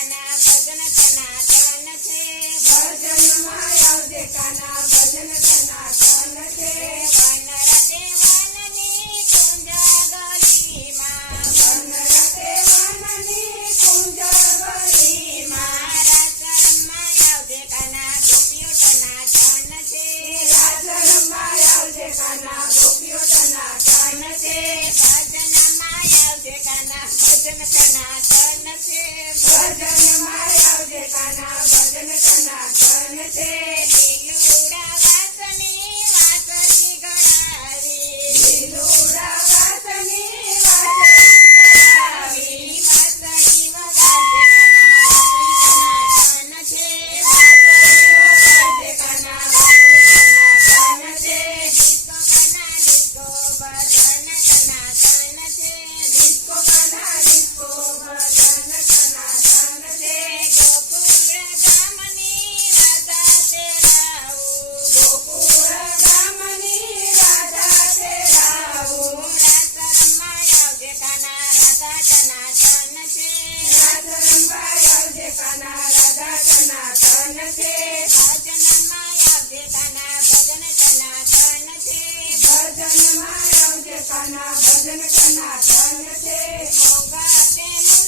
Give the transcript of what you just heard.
કાના ભજન તના તન છે ભજનમાં આવજે ભજન તાના તન છે. ભજન મારે આવજે भजन मारा भजन करना भजन से होगा तेन